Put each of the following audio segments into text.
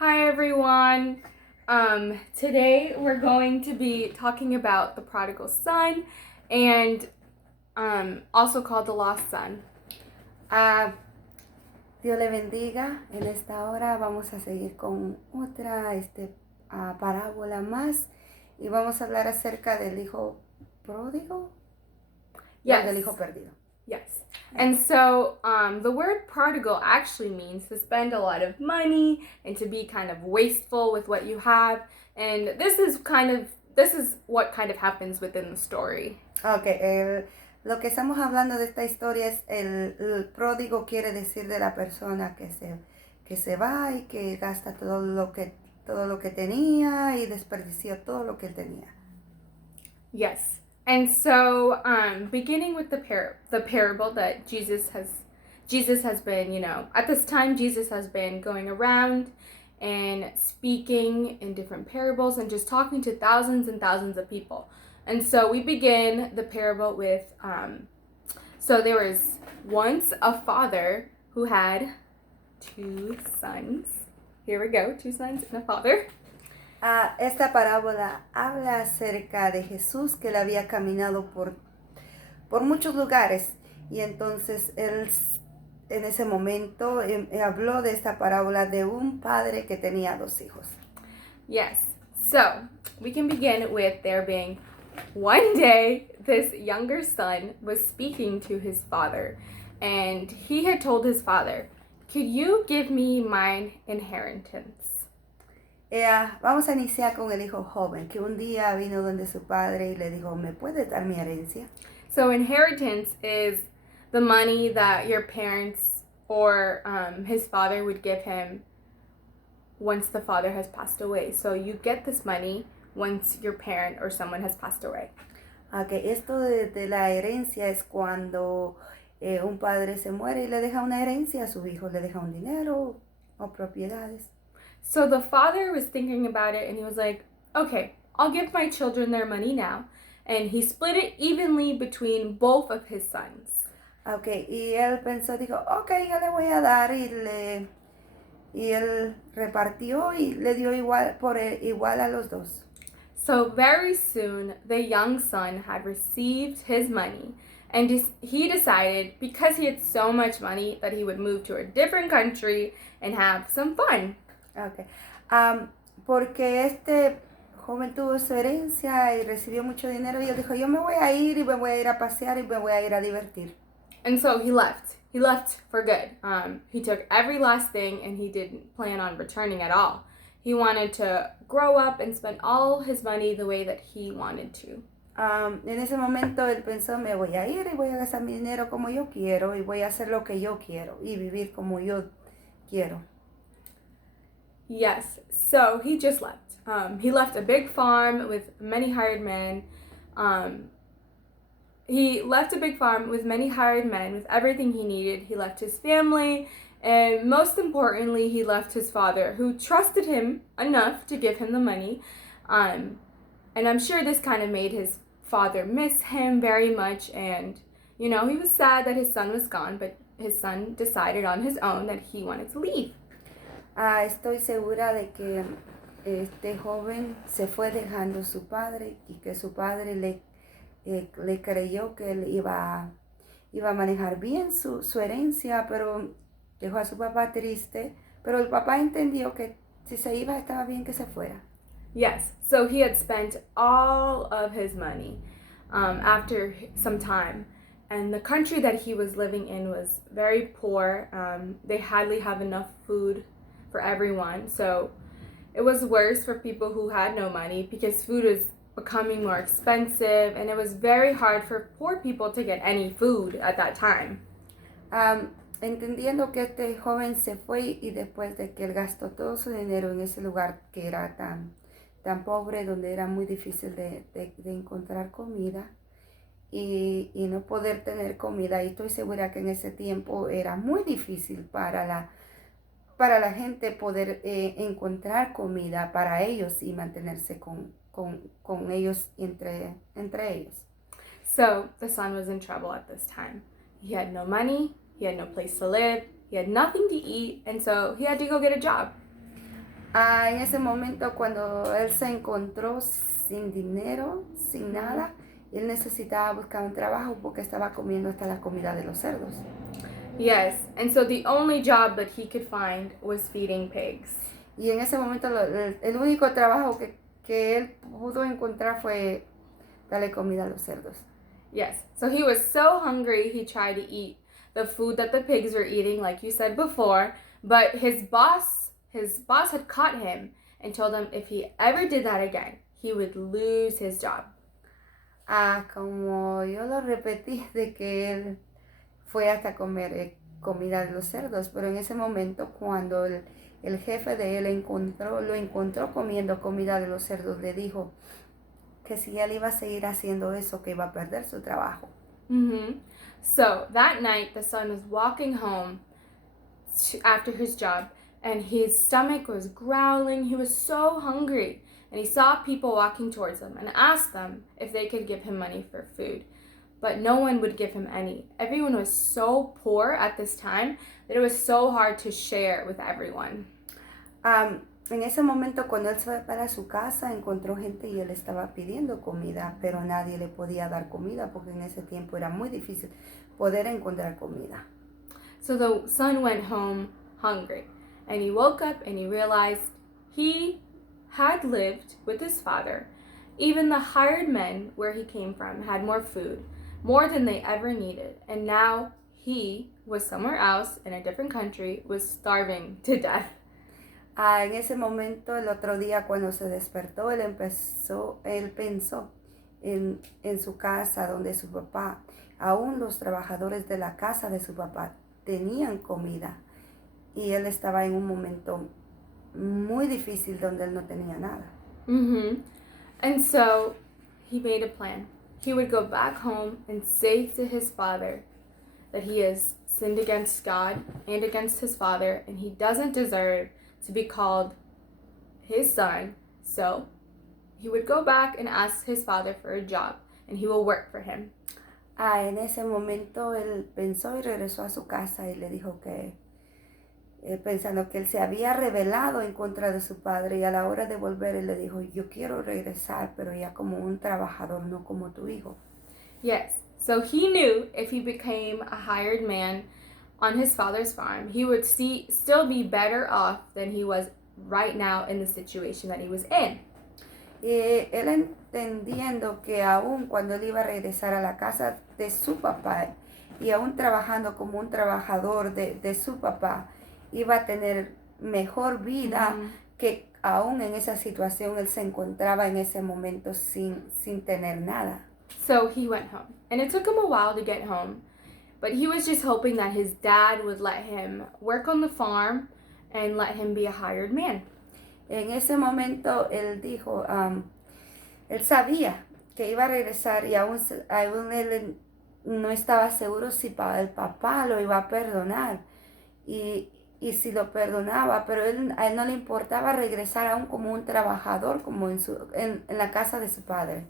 Hi everyone. Today we're going to be talking about the prodigal son and also called the lost son. Ah, Dios le bendiga. En esta hora vamos a seguir con otra parábola más y vamos a hablar acerca del hijo pródigo. Yes. Del hijo perdido. Yes. And so the word prodigal actually means to spend a lot of money and to be kind of wasteful with what you have. And this is what kind of happens within the story. Okay, lo que estamos hablando de esta historia es el pródigo, quiere decir de la persona que se va y que gasta todo lo que tenía y desperdició todo lo que él tenía. Yes. And so, beginning with the parable that Jesus has been, at this time Jesus has been going around and speaking in different parables and just talking to thousands and thousands of people. And so we begin the parable with, so there was once a father who had two sons. Here we go, two sons and a father. Esta parábola habla acerca de Jesús, que él había caminado por muchos lugares, y entonces él en ese momento habló de esta parábola de un padre que tenía dos hijos. Yes, so we can begin with there being one day this younger son was speaking to his father, and he had told his father, "Could you give me my inheritance?" Vamos a iniciar con el hijo joven, que un día vino donde su padre y le dijo, ¿me puedes dar mi herencia? So inheritance is the money that your parents or his father would give him once the father has passed away. So you get this money once your parent or someone has passed away. Okay, esto de la herencia es cuando un padre se muere y le deja una herencia a su hijo, le deja un dinero o propiedades. So the father was thinking about it and he was like, okay, I'll give my children their money now. And he split it evenly between both of his sons. Okay, y él pensó, dijo, okay, yo le voy a dar, y él repartió y le dio igual a los dos. So very soon, the young son had received his money, and he decided, because he had so much money, that he would move to a different country and have some fun. Okay. Porque este joven tuvo su herencia y recibió mucho dinero, y él dijo, yo me voy a ir y me voy a ir a pasear y me voy a ir a divertir. And so he left. He left for good. He took every last thing and he didn't plan on returning at all. He wanted to grow up and spend all his money the way that he wanted to. En ese momento él pensó, me voy a ir y voy a gastar mi dinero como yo quiero y voy a hacer lo que yo quiero y vivir como yo quiero. Yes, so he just left. He left a big farm with many hired men. He left a big farm with many hired men with everything he needed. He left his family, and most importantly, he left his father, who trusted him enough to give him the money. And I'm sure this kind of made his father miss him very much. And, he was sad that his son was gone, but his son decided on his own that he wanted to leave. Estoy segura de que este joven se fue dejando su padre y que su padre le creyó que él iba a manejar bien su herencia, pero dejó a su papá triste, pero el papá entendió que si se iba estaba bien que se fuera. Yes, so he had spent all of his money after some time, and the country that he was living in was very poor. They hardly have enough food for everyone, so it was worse for people who had no money because food was becoming more expensive, and it was very hard for poor people to get any food at that time. Entendiendo que este joven se fue y después de que él gastó todo su dinero en ese lugar que era tan pobre, donde era muy difícil de encontrar comida y no poder tener comida, y estoy segura que en ese tiempo era muy difícil para la gente poder encontrar comida para ellos y mantenerse con ellos entre ellos. So the son was in trouble at this time. He had no money, he had no place to live, he had nothing to eat, and so he had to go get a job. En ese momento cuando él se encontró sin dinero, sin nada, él necesitaba buscar un trabajo porque estaba comiendo hasta la comida de los cerdos. Yes, and so the only job that he could find was feeding pigs. Y en ese momento el único trabajo que él pudo encontrar fue darle comida a los cerdos. Yes, so he was so hungry he tried to eat the food that the pigs were eating, like you said before, but his boss had caught him and told him if he ever did that again, he would lose his job. Como yo lo repetí, de que él fue hasta comer comida de los cerdos, pero en ese momento cuando el jefe de él lo encontró comiendo comida de los cerdos, le dijo que si él iba a seguir haciendo eso, que iba a perder su trabajo. Mm-hmm. So that night, the son was walking home after his job, and his stomach was growling. He was so hungry, and he saw people walking towards him and asked them if they could give him money for food. But no one would give him any. Everyone was so poor at this time that it was so hard to share with everyone. En ese momento, cuando él se fue para su casa, encontró gente y él estaba pidiendo comida, pero nadie le podía dar comida porque en ese tiempo era muy difícil poder encontrar comida. So the son went home hungry, and he woke up and he realized he had lived with his father. Even the hired men where he came from had more food, more than they ever needed, and now he was somewhere else in a different country, was starving to death. En ese momento, el otro día cuando se despertó, él pensó en su casa donde su papá, aún los trabajadores de la casa de su papá tenían comida y él estaba en un momento muy difícil donde él no tenía nada. Mm-hmm. And so he made a plan. He would go back home and say to his father that he has sinned against God and against his father, and he doesn't deserve to be called his son. So he would go back and ask his father for a job, and he will work for him. En ese momento él pensó y regresó a su casa y le dijo que, pensando que él se había rebelado en contra de su padre, y a la hora de volver él le dijo, yo quiero regresar, pero ya como un trabajador, no como tu hijo. Yes, so he knew if he became a hired man on his father's farm, he would still be better off than he was right now in the situation that he was in. Él entendiendo que aún cuando él iba a regresar a la casa de su papá y aún trabajando como un trabajador de su papá, iba a tener mejor vida que aún en esa situación él se encontraba en ese momento sin tener nada. So he went home, and it took him a while to get home, but he was just hoping that his dad would let him work on the farm and let him be a hired man. En ese momento él dijo, él sabía que iba a regresar y aún él no estaba seguro si el papá lo iba a perdonar y si lo perdonaba, pero a él no le importaba regresar aún como un trabajador, como en la casa de su padre.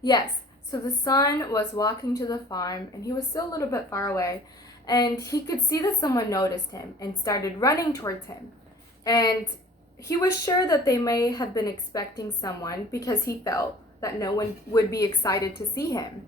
Yes, so the son was walking to the farm, and he was still a little bit far away, and he could see that someone noticed him and started running towards him. And he was sure that they may have been expecting someone because he felt that no one would be excited to see him.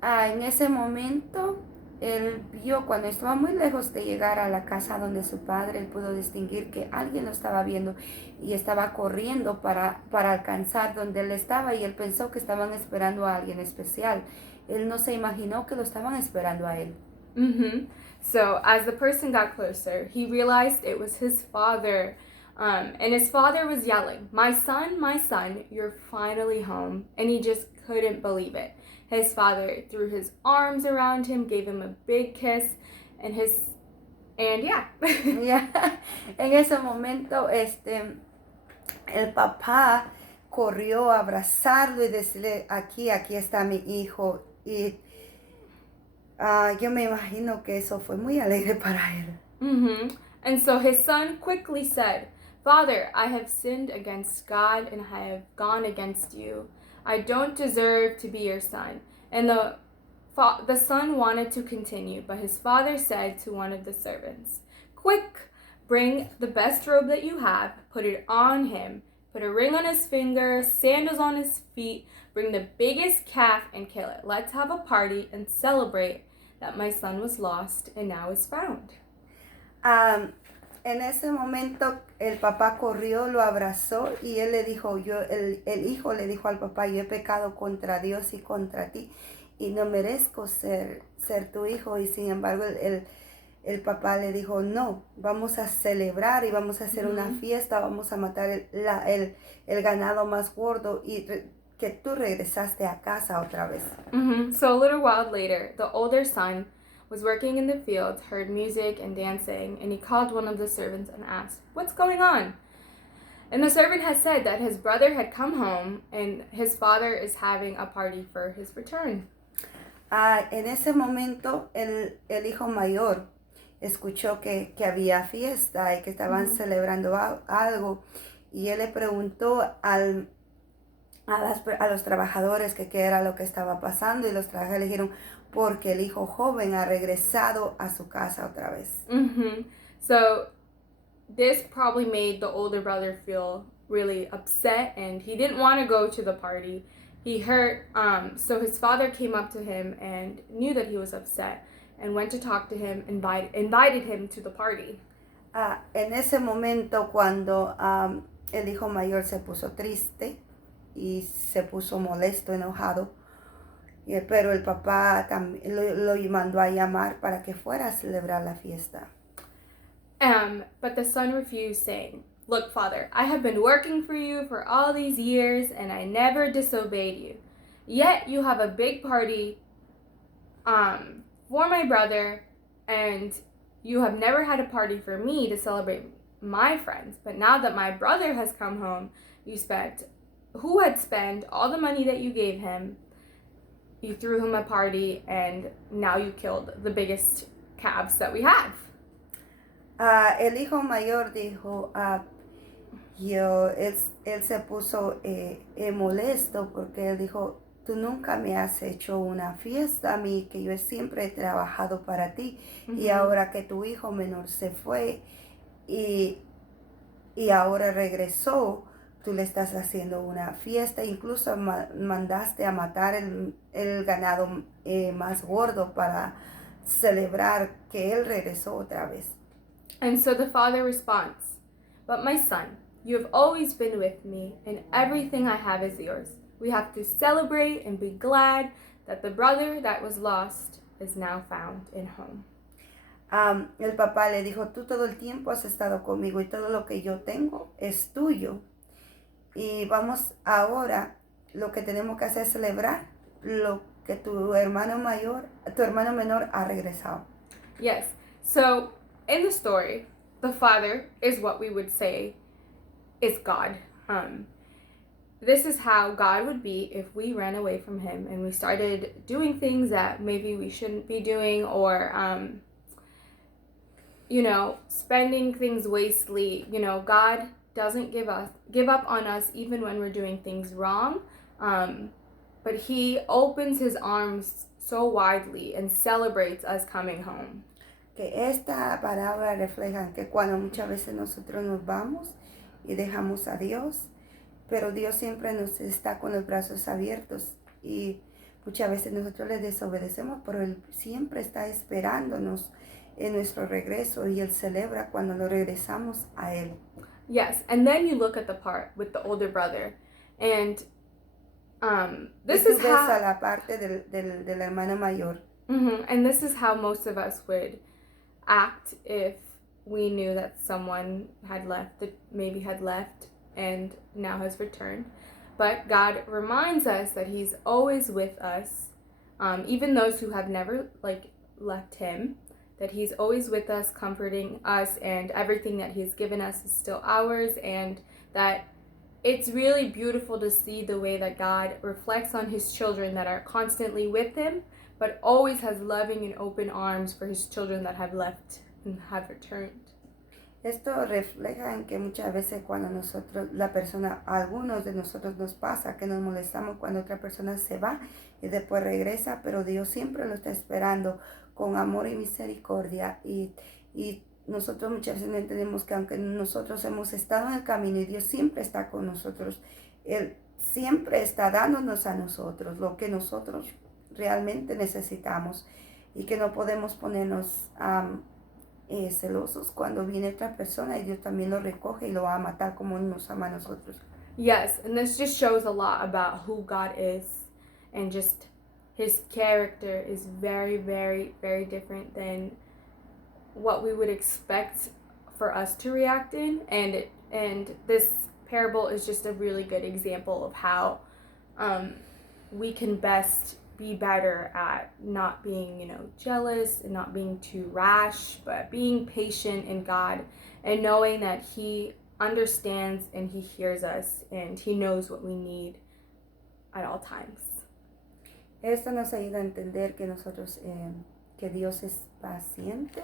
En ese momento, él vio cuando estaba muy lejos de llegar a la casa donde su padre, él pudo distinguir que alguien lo estaba viendo y estaba corriendo para alcanzar donde él estaba, y él pensó que estaban esperando a alguien especial. Él no se imaginó que lo estaban esperando a él. Mm-hmm. So as the person got closer, he realized it was his father. And his father was yelling, my son, you're finally home. And he just couldn't believe it. His father threw his arms around him, gave him a big kiss, and yeah. Yeah. En ese momento, el papá corrió a abrazarlo y decirle, aquí está mi hijo. Y yo me imagino que eso fue muy alegre para él. Mm-hmm. And so his son quickly said, Father, I have sinned against God and I have gone against you. I don't deserve to be your son. And the son wanted to continue, but his father said to one of the servants, Quick, Bring the best robe that you have, put it on him, put a ring on his finger, sandals on his feet, bring the biggest calf and kill it. Let's have a party and celebrate that my son was lost and now is found." En ese momento el papá corrió, lo abrazó y él le dijo, el hijo le dijo al papá, yo he pecado contra Dios y contra ti y no merezco ser tu hijo. Y sin embargo el papá le dijo, no, vamos a celebrar y vamos a hacer una fiesta, vamos a matar el ganado más gordo y que tú regresaste a casa otra vez. So a little while later, the older son was working in the fields, heard music and dancing, and he called one of the servants and asked, "What's going on?" And the servant had said that his brother had come home and his father is having a party for his return. En ese momento el hijo mayor escuchó que había fiesta y que estaban celebrando algo y él le preguntó a los trabajadores que qué era lo que estaba pasando y los trabajadores le dijeron porque el hijo joven ha regresado a su casa otra vez. So this probably made the older brother feel really upset and he didn't want to go to the party. He heard, so his father came up to him and knew that he was upset and went to talk to him, invited him to the party. En ese momento cuando el hijo mayor se puso triste y se puso molesto, enojado, pero el papá también lo mandó a llamar para que fuera a celebrar la fiesta. But the son refused, saying, "Look, father, I have been working for you for all these years and I never disobeyed you. Yet you have a big party for my brother and you have never had a party for me to celebrate my friends. But now that my brother has come home, who had spent all the money that you gave him, you threw him a party and now you killed the biggest calves that we have." El hijo mayor dijo, él se puso molesto porque él dijo, tú nunca me has hecho una fiesta a mí, que yo siempre he trabajado para ti, y ahora que tu hijo menor se fue y ahora regresó, tú le estás haciendo una fiesta, incluso mandaste a matar el ganado más gordo para celebrar que él regresó otra vez. And so the father responds, "But my son, you have always been with me, and everything I have is yours. We have to celebrate and be glad that the brother that was lost is now found in home." El papá le dijo, tú todo el tiempo has estado conmigo y todo lo que yo tengo es tuyo. Y vamos ahora, lo que tenemos que hacer es celebrar lo que tu hermano menor ha regresado. Yes, so in the story, the father is what we would say is God. This is how God would be if we ran away from him and we started doing things that maybe we shouldn't be doing, or spending things wastely. God doesn't give up on us even when we're doing things wrong, but he opens his arms so widely and celebrates us coming home. Que esta palabra refleja que cuando muchas veces nosotros nos vamos y dejamos a Dios, pero Dios siempre nos está con los brazos abiertos y muchas veces nosotros le desobedecemos, pero Él siempre está esperándonos en nuestro regreso y Él celebra cuando lo regresamos a Él. Yes, and then you look at the part with the older brother, and this is how a la parte del hermano mayor. And this is how most of us would act if we knew that someone had left, that maybe had left and now has returned. But God reminds us that he's always with us, even those who have never left him, that he's always with us, comforting us, and everything that he's given us is still ours, and that it's really beautiful to see the way that God reflects on his children that are constantly with him, but always has loving and open arms for his children that have left and have returned. Esto refleja en que muchas veces cuando algunos de nosotros nos pasa que nos molestamos cuando otra persona se va y después regresa, pero Dios siempre lo está esperando con amor y misericordia y nosotros muchas veces no entendemos que aunque nosotros hemos estado en el camino y Dios siempre está con nosotros, Él siempre está dándonos a nosotros lo que nosotros realmente necesitamos y que no podemos ponernos celosos cuando viene otra persona y Dios también lo recoge y lo ama tal como nos ama a nosotros. Yes, and this just shows a lot about who God is, and just his character is very, very, very different than what we would expect for us to react in, and this parable is just a really good example of how we can best be better at not being, jealous and not being too rash, but being patient in God and knowing that he understands and he hears us and he knows what we need at all times. Esto nos ayuda a entender que nosotros, que Dios es paciente,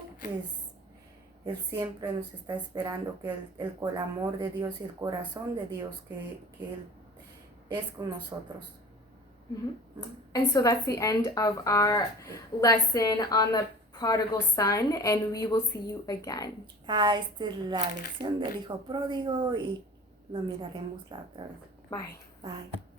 Él siempre nos está esperando, que el amor de Dios y el corazón de Dios, que Él es con nosotros. Mm-hmm. And so that's the end of our lesson on the prodigal son, and we will see you again. Esta es la lección del hijo pródigo y lo miraremos la otra vez. Bye. Bye.